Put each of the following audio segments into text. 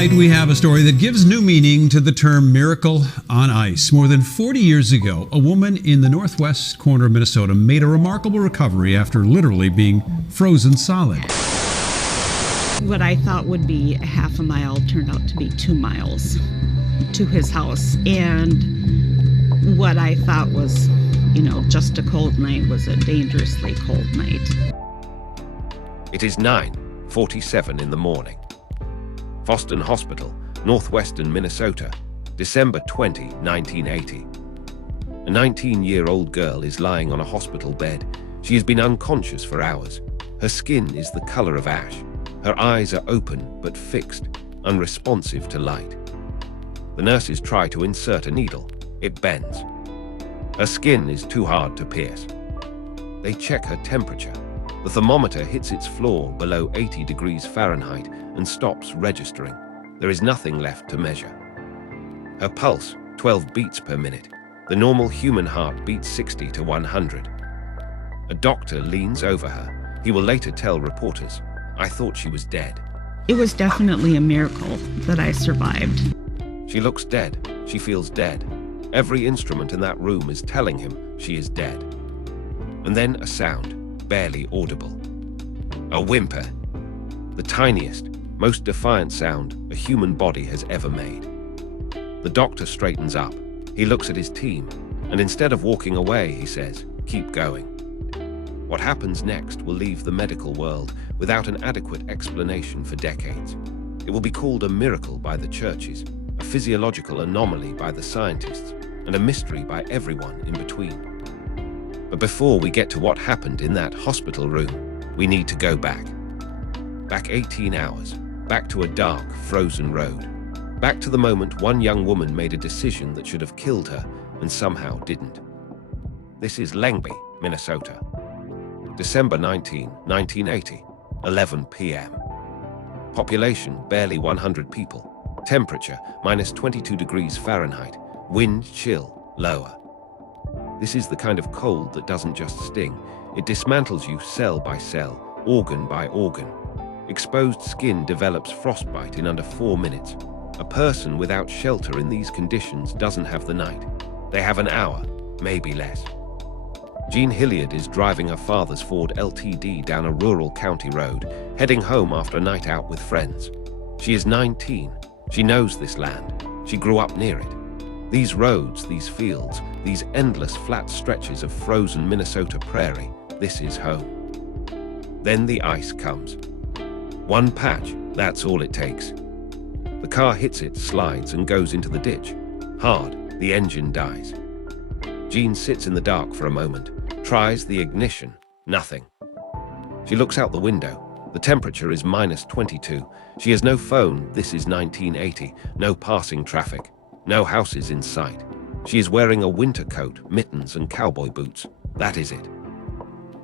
Tonight we have a story that gives new meaning to the term miracle on ice. More than 40 years ago, a woman in the northwest corner of Minnesota made a remarkable recovery after literally being frozen solid. What I thought would be a half a mile turned out to be 2 miles to his house. And what I thought was, just a cold night was a dangerously cold night. It is 9:47 in the morning. Foston Hospital, northwestern Minnesota, December 20, 1980. A 19-year-old girl is lying on a hospital bed. She has been unconscious for hours. Her skin is the color of ash. Her eyes are open but fixed, unresponsive to light. The nurses try to insert a needle. It bends. Her skin is too hard to pierce. They check her temperature. The thermometer hits its floor below 80 degrees Fahrenheit and stops registering. There is nothing left to measure. Her pulse, 12 beats per minute. The normal human heart beats 60 to 100. A doctor leans over her. He will later tell reporters, "I thought she was dead." It was definitely a miracle that I survived. She looks dead. She feels dead. Every instrument in that room is telling him she is dead. And then a sound, barely audible. A whimper. The tiniest, most defiant sound a human body has ever made. The doctor straightens up. He looks at his team, and instead of walking away, he says, "Keep going." What happens next will leave the medical world without an adequate explanation for decades. It will be called a miracle by the churches, a physiological anomaly by the scientists, and a mystery by everyone in between. But before we get to what happened in that hospital room, we need to go back. Back 18 hours, back to a dark, frozen road. Back to the moment one young woman made a decision that should have killed her and somehow didn't. This is Lengby, Minnesota. December 19, 1980, 11 p.m. Population barely 100 people. Temperature minus 22 degrees Fahrenheit. Wind chill lower. This is the kind of cold that doesn't just sting. It dismantles you cell by cell, organ by organ. Exposed skin develops frostbite in under 4 minutes. A person without shelter in these conditions doesn't have the night. They have an hour, maybe less. Jean Hilliard is driving her father's Ford LTD down a rural county road, heading home after a night out with friends. She is 19. She knows this land. She grew up near it. These roads, these fields, these endless flat stretches of frozen Minnesota prairie, this is home. Then the ice comes. One patch, that's all it takes. The car hits it, slides, and goes into the ditch. Hard, the engine dies. Jean sits in the dark for a moment, tries the ignition, nothing. She looks out the window. The temperature is minus 22. She has no phone, this is 1980, no passing traffic, no houses in sight. She is wearing a winter coat, mittens, and cowboy boots. That is it.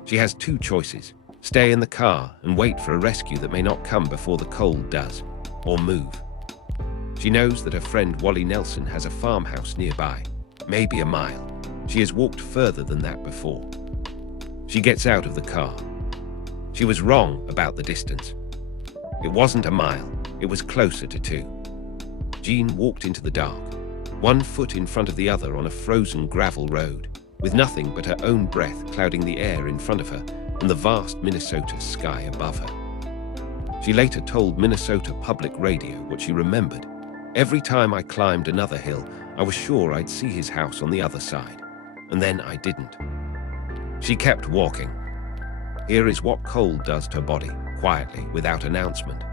She has two choices: stay in the car and wait for a rescue that may not come before the cold does, or move. She knows that her friend Wally Nelson has a farmhouse nearby, maybe a mile. She has walked further than that before. She gets out of the car. She was wrong about the distance. It wasn't a mile, it was closer to 2. Jean walked into the dark, one foot in front of the other on a frozen gravel road, with nothing but her own breath clouding the air in front of her and the vast Minnesota sky above her. She later told Minnesota Public Radio what she remembered. "Every time I climbed another hill, I was sure I'd see his house on the other side, and then I didn't." She kept walking. Here is what cold does to her body, quietly, without announcement.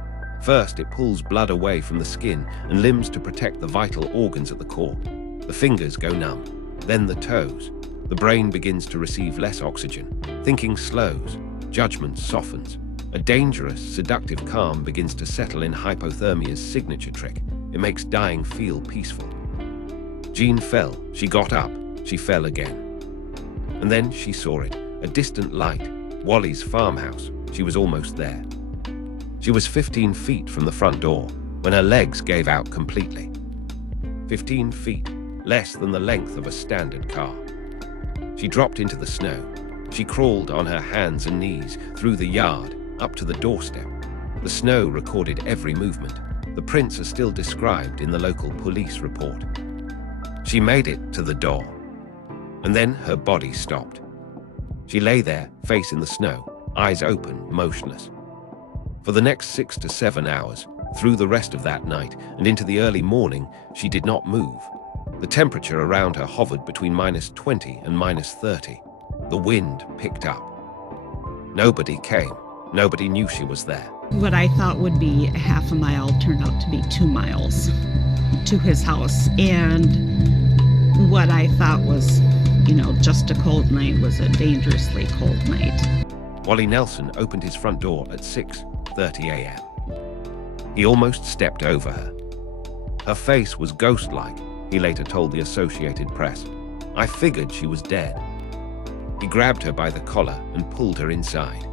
First, it pulls blood away from the skin and limbs to protect the vital organs at the core. The fingers go numb, then the toes. The brain begins to receive less oxygen. Thinking slows, judgment softens. A dangerous, seductive calm begins to settle in hypothermia's signature trick. It makes dying feel peaceful. Jean fell, she got up, she fell again. And then she saw it, a distant light. Wally's farmhouse. She was almost there. She was 15 feet from the front door when her legs gave out completely. 15 feet, less than the length of a standard car. She dropped into the snow. She crawled on her hands and knees through the yard up to the doorstep. The snow recorded every movement. The prints are still described in the local police report. She made it to the door, and then her body stopped. She lay there, face in the snow, eyes open, motionless. For the next 6 to 7 hours, through the rest of that night and into the early morning, she did not move. The temperature around her hovered between -20 and -30. The wind picked up. Nobody came. Nobody knew she was there. What I thought would be a half a mile turned out to be 2 miles to his house. And what I thought was, just a cold night was a dangerously cold night. Wally Nelson opened his front door at 6:30 a.m. He almost stepped over her. Her face was ghost-like, he later told the Associated Press. I figured she was dead. He grabbed her by the collar and pulled her inside.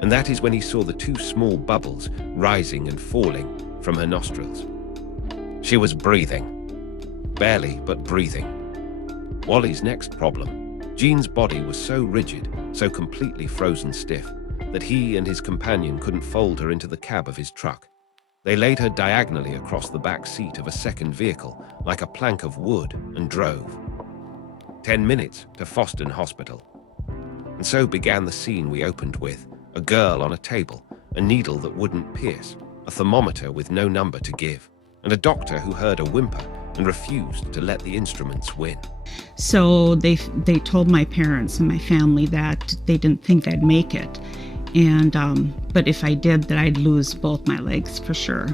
And that is when he saw the 2 small bubbles rising and falling from her nostrils. She was breathing. Barely, but breathing. Wally's next problem: Jean's body was so rigid, so completely frozen stiff, that he and his companion couldn't fold her into the cab of his truck. They laid her diagonally across the back seat of a second vehicle, like a plank of wood, and drove. 10 minutes to Foston Hospital. And so began the scene we opened with: a girl on a table, a needle that wouldn't pierce, a thermometer with no number to give, and a doctor who heard a whimper and refused to let the instruments win. So they told my parents and my family that they didn't think I'd make it. And but if I did, that I'd lose both my legs for sure.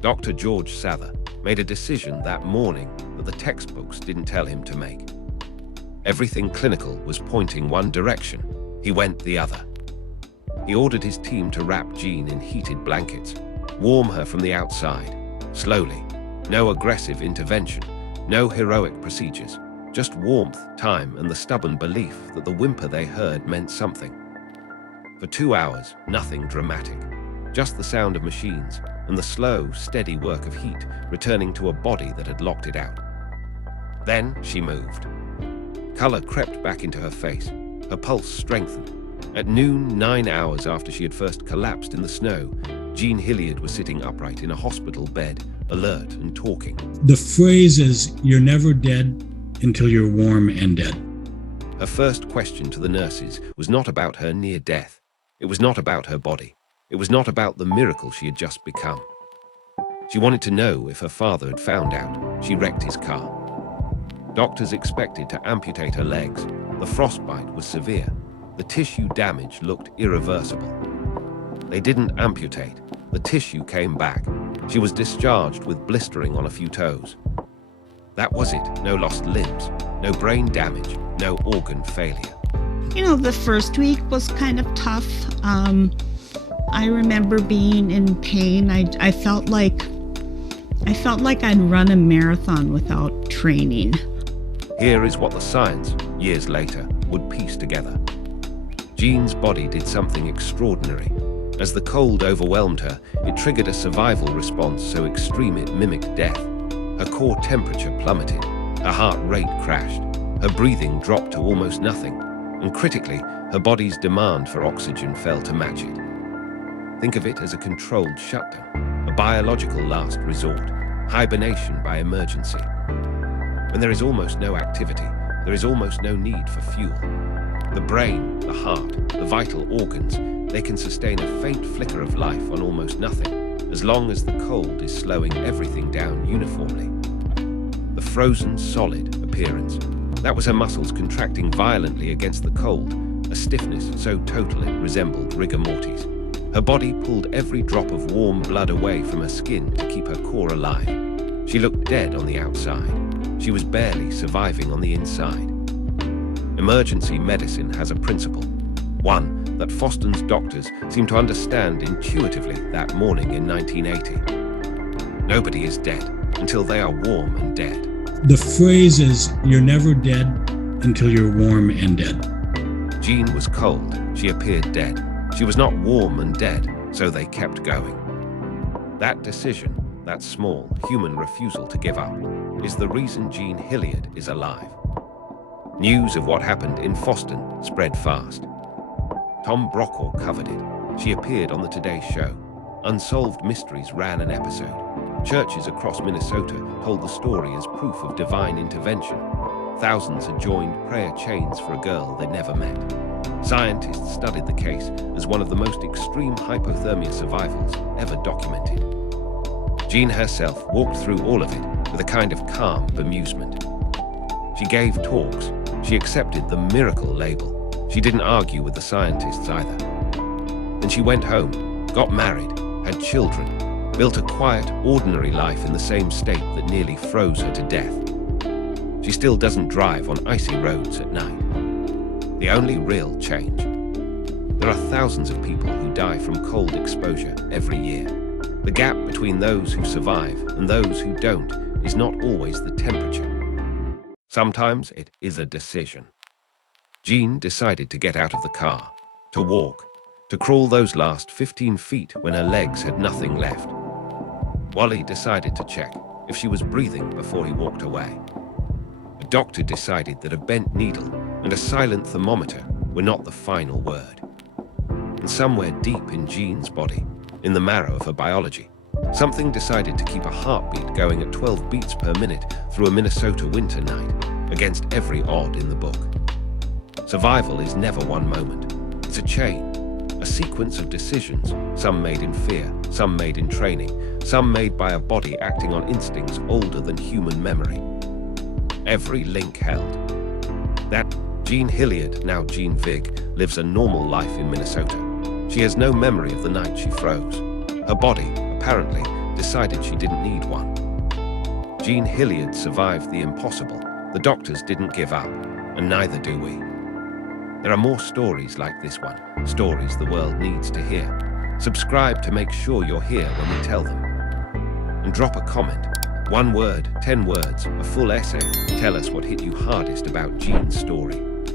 Dr. George Sather made a decision that morning that the textbooks didn't tell him to make. Everything clinical was pointing one direction. He went the other. He ordered his team to wrap Jean in heated blankets, warm her from the outside, slowly. No aggressive intervention, no heroic procedures, just warmth, time, and the stubborn belief that the whimper they heard meant something. For 2 hours, nothing dramatic, just the sound of machines and the slow, steady work of heat returning to a body that had locked it out. Then she moved. Color crept back into her face, her pulse strengthened. At noon, 9 hours after she had first collapsed in the snow, Jean Hilliard was sitting upright in a hospital bed, alert and talking. The phrase is, "You're never dead until you're warm and dead." Her first question to the nurses was not about her near death. It was not about her body. It was not about the miracle she had just become. She wanted to know if her father had found out she wrecked his car. Doctors expected to amputate her legs. The frostbite was severe. The tissue damage looked irreversible. They didn't amputate. The tissue came back. She was discharged with blistering on a few toes. That was it. No lost limbs, no brain damage, no organ failure. The first week was kind of tough. I remember being in pain. I felt like I'd run a marathon without training. Here is what the science, years later, would piece together. Jean's body did something extraordinary. As the cold overwhelmed her, it triggered a survival response so extreme it mimicked death. Her core temperature plummeted, her heart rate crashed, her breathing dropped to almost nothing, and critically, her body's demand for oxygen fell to match it. Think of it as a controlled shutdown, a biological last resort, hibernation by emergency. When there is almost no activity, there is almost no need for fuel. The brain, the heart, the vital organs, they can sustain a faint flicker of life on almost nothing, as long as the cold is slowing everything down uniformly. The frozen, solid appearance, that was her muscles contracting violently against the cold, a stiffness so total it resembled rigor mortis. Her body pulled every drop of warm blood away from her skin to keep her core alive. She looked dead on the outside. She was barely surviving on the inside. Emergency medicine has a principle, one that Foston's doctors seemed to understand intuitively that morning in 1980. Nobody is dead until they are warm and dead. The phrase is, "You're never dead until you're warm and dead." Jean was cold. She appeared dead. She was not warm and dead, so they kept going. That decision, that small human refusal to give up, is the reason Jean Hilliard is alive. News of what happened in Foston spread fast. Tom Brokaw covered it. She appeared on the Today Show. Unsolved Mysteries ran an episode. Churches across Minnesota told the story as proof of divine intervention. Thousands had joined prayer chains for a girl they never met. Scientists studied the case as one of the most extreme hypothermia survivals ever documented. Jean herself walked through all of it with a kind of calm bemusement. She gave talks. She accepted the miracle label. She didn't argue with the scientists either. Then she went home, got married, had children, built a quiet, ordinary life in the same state that nearly froze her to death. She still doesn't drive on icy roads at night. The only real change. There are thousands of people who die from cold exposure every year. The gap between those who survive and those who don't is not always the temperature. Sometimes it is a decision. Jean decided to get out of the car, to walk, to crawl those last 15 feet when her legs had nothing left. Wally decided to check if she was breathing before he walked away. A doctor decided that a bent needle and a silent thermometer were not the final word. And somewhere deep in Jean's body, in the marrow of her biology, something decided to keep a heartbeat going at 12 beats per minute through a Minnesota winter night, against every odd in the book. Survival is never one moment. It's a chain, a sequence of decisions, some made in fear, some made in training, some made by a body acting on instincts older than human memory. Every link held. That Jean Hilliard, now Jean Vig, lives a normal life in Minnesota. She has no memory of the night she froze. Her body, apparently, decided she didn't need one. Jean Hilliard survived the impossible. The doctors didn't give up, and neither do we. There are more stories like this one, stories the world needs to hear. Subscribe to make sure you're here when we tell them. And drop a comment. 1 word, 10 words, a full essay. Tell us what hit you hardest about Jean's story.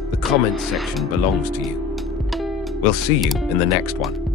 The comment section belongs to you. We'll see you in the next one.